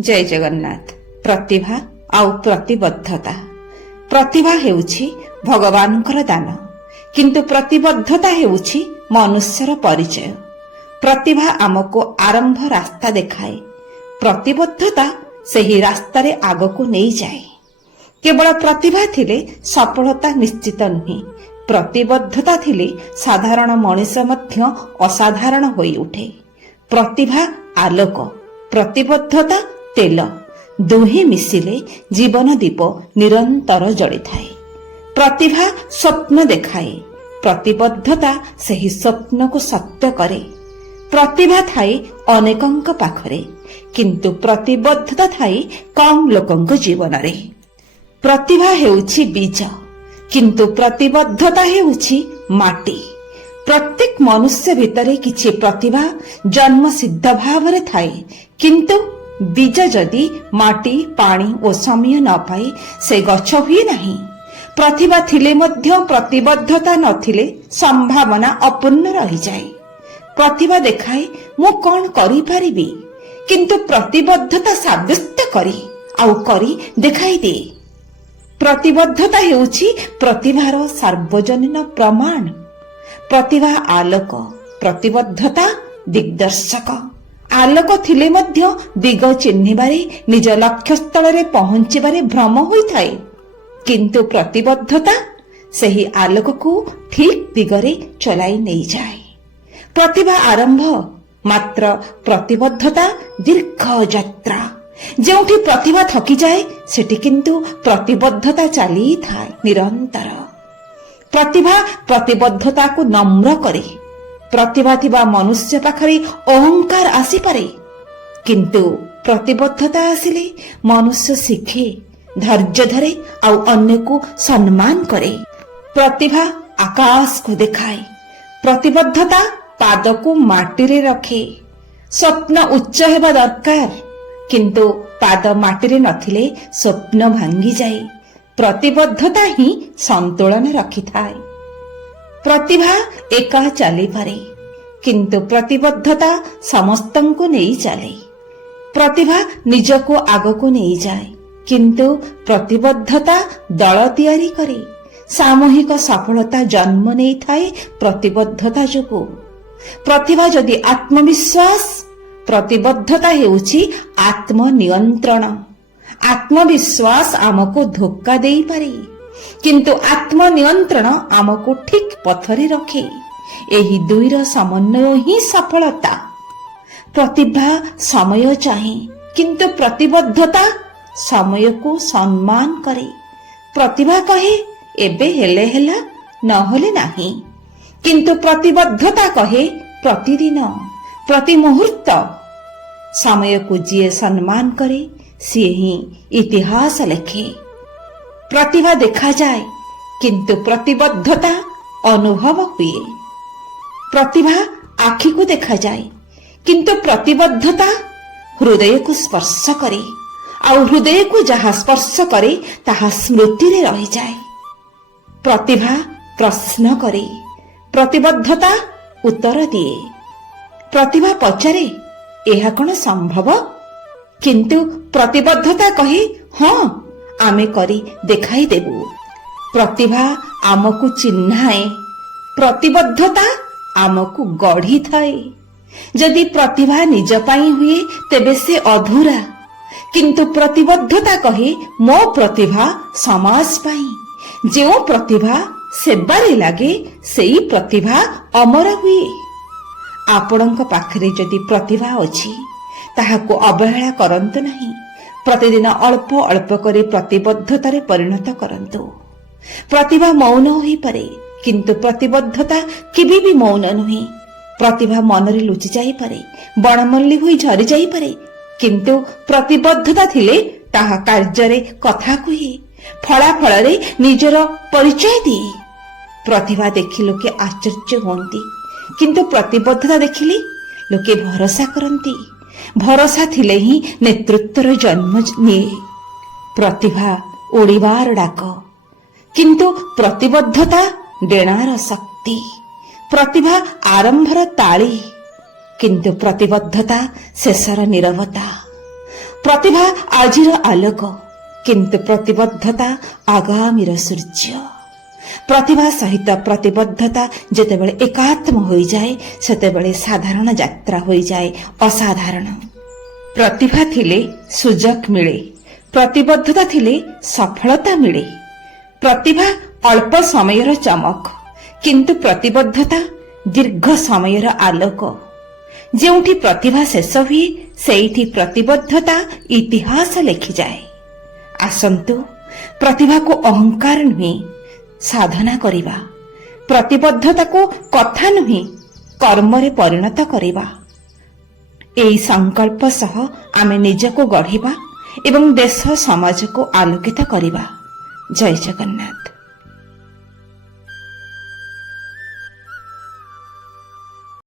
जय जगन्नाथ। प्रतिभा आउ प्रतिबद्धता। प्रतिभा हेउछि भगवानଙ୍କର दान, किंतु प्रतिबद्धता हेउछि मनुष्यर परिचय। प्रतिभा आमको आरंभ रास्ता देखाए, प्रतिबद्धता ସେହି ରାସ୍ତାରେ ଆଗକୁ ନେଇଯାଏ। କେବଳ ପ୍ରତିଭା ଥିଲେ ସଫଳତା ନିଶ୍ଚିତ ନୁହେଁ, ପ୍ରତିବद्धତା ଥିଲେ ସାଧାରଣ ମଣିଷ ମଧ୍ୟ ଅସାଧାରଣ ହୋଇ ଉଠେ। ପ୍ରତିଭା ଆଲୋକ, ପ୍ରତିବद्धତା ତେଲ, ଦୁହେଁ ମିଶିଲେ ଜୀବନ ଦୀପ ନିରନ୍ତର ଜଳିଥାଏ। ପ୍ରତିଭା ସ୍ୱପ୍ନ ଦେଖାଏ, ପ୍ରତିବद्धତା ସେହି ସ୍ୱପ୍ନକୁ ସତ୍ୟ କରେ। ପ୍ରତିଭା ଥାଏ ଅନେକଙ୍କ ପାଖରେ, କିନ୍ତୁ ପ୍ରତିବद्धତା ଥାଏ କମ୍ ଲୋକଙ୍କ ଜୀବନରେ। ପ୍ରତିଭା ହେଉଛି ବୀଜ, କିନ୍ତୁ ପ୍ରତିବद्धତା ହେଉଛି ମାଟି। ପ୍ରତ୍ୟେକ ମନୁଷ୍ୟ ଭିତରେ କିଛି ପ୍ରତିଭା ଜନ୍ମ ସିଦ୍ଧ ଭାବରେ ଥାଏ, କିନ୍ତୁ ବୀଜ ଯଦି ମାଟି, ପାଣି ଓ ସମୟ ନ ପାଏ ସେ ଗଛ ହୁଏ ନାହିଁ। ପ୍ରତିଭା ଥିଲେ ମଧ୍ୟ ପ୍ରତିବଦ୍ଧତା ନଥିଲେ ସମ୍ଭାବନା ଅପୂର୍ଣ୍ଣ ରହିଯାଏ। ପ୍ରତିଭା ଦେଖାଏ ମୁଁ କଣ କରିପାରିବି, କିନ୍ତୁ ପ୍ରତିବଦ୍ଧତା ସାବ୍ୟସ୍ତ କରେ ଆଉ କରି ଦେଖାଇ ଦିଏ। ପ୍ରତିବଦ୍ଧତା ହେଉଛି ପ୍ରତିଭାର ସାର୍ବଜନୀନ ପ୍ରମାଣ। ପ୍ରତିଭା ଆଲୋକ, ପ୍ରତିବଦ୍ଧତା ଦିଗ୍ଦର୍ଶକ। ଆଲୋକ ଥିଲେ ମଧ୍ୟ ଦିଗ ଚିହ୍ନିବାରେ, ନିଜ ଲକ୍ଷ୍ୟସ୍ଥଳରେ ପହଞ୍ଚିବାରେ ଭ୍ରମ ହୋଇଥାଏ, କିନ୍ତୁ ପ୍ରତିବଦ୍ଧତା ସେହି ଆଲୋକକୁ ଠିକ୍ ଦିଗରେ ଚଲାଇ ନେଇଯାଏ। ପ୍ରତିଭା ଆରମ୍ଭ, ମାତ୍ର ପ୍ରତିବଦ୍ଧତା ଦୀର୍ଘ ଯାତ୍ରା। ଯେଉଁଠି ପ୍ରତିଭା ଥକିଯାଏ ସେଠି କିନ୍ତୁ ପ୍ରତିବଦ୍ଧତା ଚାଲିଥାଏ ନିରନ୍ତର। ପ୍ରତିଭା ପ୍ରତିବଦ୍ଧତାକୁ ନମ୍ର କରେ। ପ୍ରତିଭା ଥିବା ମନୁଷ୍ୟ ପାଖରେ ଅହଙ୍କାର ଆସିପାରେ, କିନ୍ତୁ ପ୍ରତିବଦ୍ଧତା ଆସିଲେ ମନୁଷ୍ୟ ଶିଖେ, ଧୈର୍ଯ୍ୟ ଧରେ ଆଉ ଅନ୍ୟକୁ ସମ୍ମାନ କରେ। ପ୍ରତିଭା ଆକାଶକୁ ଦେଖାଏ, ପ୍ରତିବଦ୍ଧତା ପାଦକୁ ମାଟିରେ ରଖେ। ସ୍ୱପ୍ନ ଉଚ୍ଚ ହେବା ଦରକାର, କିନ୍ତୁ ପାଦ ମାଟିରେ ନଥିଲେ ସ୍ୱପ୍ନ ଭାଙ୍ଗିଯାଏ। ପ୍ରତିବଦ୍ଧତା ହିଁ ସନ୍ତୁଳନ ରଖିଥାଏ। ପ୍ରତିଭା ଏକା ଚାଲିପାରେ, କିନ୍ତୁ ପ୍ରତିବଦ୍ଧତା ସମସ୍ତଙ୍କୁ ନେଇ ଚାଲେ। ପ୍ରତିଭା ନିଜକୁ ଆଗକୁ ନେଇଯାଏ, କିନ୍ତୁ ପ୍ରତିବଦ୍ଧତା ଦଳ ତିଆରି କରେ। ସାମୂହିକ ସଫଳତା ଜନ୍ମ ନେଇଥାଏ ପ୍ରତିବଦ୍ଧତା ଯୋଗୁଁ। ପ୍ରତିଭା ଯଦି ଆତ୍ମବିଶ୍ୱାସ, ପ୍ରତିବଦ୍ଧତା ହେଉଛି ଆତ୍ମନିୟନ୍ତ୍ରଣ। ଆତ୍ମବିଶ୍ୱାସ ଆମକୁ ଧୋକା ଦେଇପାରେ, କିନ୍ତୁ ଆତ୍ମନିୟନ୍ତ୍ରଣ ଆମକୁ ଠିକ୍ ପଥରେ ରଖେ। ଏହି ଦୁଇର ସମନ୍ୱୟ ହିଁ ସଫଳତା। ପ୍ରତିଭା ସମୟ ଚାହେଁ, କିନ୍ତୁ ପ୍ରତିବଦ୍ଧତା ସମୟକୁ ସମ୍ମାନ କରେ। ପ୍ରତିଭା କହେ ଏବେ ହେଲେ ହେଲା, ନହେଲେ ନାହିଁ, କିନ୍ତୁ ପ୍ରତିବଦ୍ଧତା କହେ ପ୍ରତିଦିନ, ପ୍ରତି ମୁହୂର୍ତ୍ତ। ସମୟକୁ ଯିଏ ସମ୍ମାନ କରେ ସିଏ ହିଁ ଇତିହାସ ଲେଖେ। ପ୍ରତିଭା ଦେଖାଯାଏ, କିନ୍ତୁ ପ୍ରତିବଦ୍ଧତା ଅନୁଭବ ହୁଏ। ପ୍ରତିଭା ଆଖିକୁ ଦେଖାଯାଏ, କିନ୍ତୁ ପ୍ରତିବଦ୍ଧତା ହୃଦୟକୁ ସ୍ପର୍ଶ କରେ, ଆଉ ହୃଦୟକୁ ଯାହା ସ୍ପର୍ଶ କରେ ତାହା ସ୍ମୃତିରେ ରହିଯାଏ। ପ୍ରତିଭା ପ୍ରଶ୍ନ କରେ, ପ୍ରତିବଦ୍ଧତା ଉତ୍ତର ଦିଏ। ପ୍ରତିଭା ପଚାରେ ଏହା କଣ ସମ୍ଭବ, କିନ୍ତୁ ପ୍ରତିବଦ୍ଧତା କହେ ହଁ ଆମେ କରି ଦେଖାଇଦେବୁ। ପ୍ରତିଭା ଆମକୁ ଚିହ୍ନାଏ, ପ୍ରତିବଦ୍ଧତା ଆମକୁ ଗଢ଼ିଥାଏ। ଯଦି ପ୍ରତିଭା ନିଜ ପାଇଁ ହୁଏ ତେବେ ସେ ଅଧୁରା, କିନ୍ତୁ ପ୍ରତିବଦ୍ଧତା କହେ ମୋ ପ୍ରତିଭା ସମାଜ ପାଇଁ। ଯେଉଁ ପ୍ରତିଭା ସେବାରେ ଲାଗେ ସେଇ ପ୍ରତିଭା ଅମର ହୁଏ। ଆପଣଙ୍କ ପାଖରେ ଯଦି ପ୍ରତିଭା ଅଛି ତାହାକୁ ଅବହେଳା କରନ୍ତୁ ନାହିଁ। ପ୍ରତିଦିନ ଅଳ୍ପ ଅଳ୍ପ କରି ପ୍ରତିବଦ୍ଧତାରେ ପରିଣତ କରନ୍ତୁ। ପ୍ରତିଭା ମୌନ ହୋଇପାରେ, କିନ୍ତୁ ପ୍ରତିବଦ୍ଧତା କେବେ ବି ମୌନ ନୁହେଁ। ପ୍ରତିଭା ମନରେ ଲୁଚି ଯାଇପାରେ, ବଣମଲ୍ଲି ହୋଇ ଝରି ଯାଇପାରେ, କିନ୍ତୁ ପ୍ରତିବଦ୍ଧତା ଥିଲେ ତାହା କାର୍ଯ୍ୟରେ କଥା କୁହେ, ଫଳାଫଳରେ ନିଜର ପରିଚୟ ଦିଏ। ପ୍ରତିଭା ଦେଖି ଲୋକେ ଆଶ୍ଚର୍ଯ୍ୟ ହୁଅନ୍ତି, କିନ୍ତୁ ପ୍ରତିବଦ୍ଧତା ଦେଖିଲେ ଲୋକେ ଭରସା କରନ୍ତି। ଭରସା ଥିଲେ ହିଁ ନେତୃତ୍ୱର ଜନ୍ମ ନିଏ। ପ୍ରତିଭା ଉଡ଼ିବାର ଡାକ, କିନ୍ତୁ ପ୍ରତିବଦ୍ଧତା ଡେଣାର ଶକ୍ତି। ପ୍ରତିଭା ଆରମ୍ଭର ତାଳି, କିନ୍ତୁ ପ୍ରତିବଦ୍ଧତା ଶେଷର ନୀରବତା। ପ୍ରତିଭା ଆଜିର ଆଲୋକ, କିନ୍ତୁ ପ୍ରତିବଦ୍ଧତା ଆଗାମୀର ସୂର୍ଯ୍ୟ। ପ୍ରତିଭା ସହିତ ପ୍ରତିବଦ୍ଧତା ଯେତେବେଳେ ଏକାତ୍ମ ହୋଇଯାଏ, ସେତେବେଳେ ସାଧାରଣ ଯାତ୍ରା ହୋଇଯାଏ ଅସାଧାରଣ। ପ୍ରତିଭା ଥିଲେ ସୁଯୋଗ ମିଳେ, ପ୍ରତିବଦ୍ଧତା ଥିଲେ ସଫଳତା ମିଳେ। ପ୍ରତିଭା ଅଳ୍ପ ସମୟର ଚମକ, କିନ୍ତୁ ପ୍ରତିବଦ୍ଧତା ଦୀର୍ଘ ସମୟର ଆଲୋକ। ଯେଉଁଠି ପ୍ରତିଭା ଶେଷ ହୁଏ, ସେଇଠି ପ୍ରତିବଦ୍ଧତା ଇତିହାସ ଲେଖିଯାଏ। ଆସନ୍ତୁ, ପ୍ରତିଭାକୁ ଅହଙ୍କାର ନୁହେଁ, ସାଧନା କରିବା। ପ୍ରତିବଦ୍ଧତାକୁ କଥା ନୁହେଁ, କର୍ମରେ ପରିଣତ କରିବା। ଏହି ସଂକଳ୍ପ ସହ ଆମେ ନିଜକୁ ଗଢ଼ିବା ଏବଂ ଦେଶ ସମାଜକୁ ଆଲୋକିତ କରିବା। ଜୟ ଜଗନ୍ନାଥ।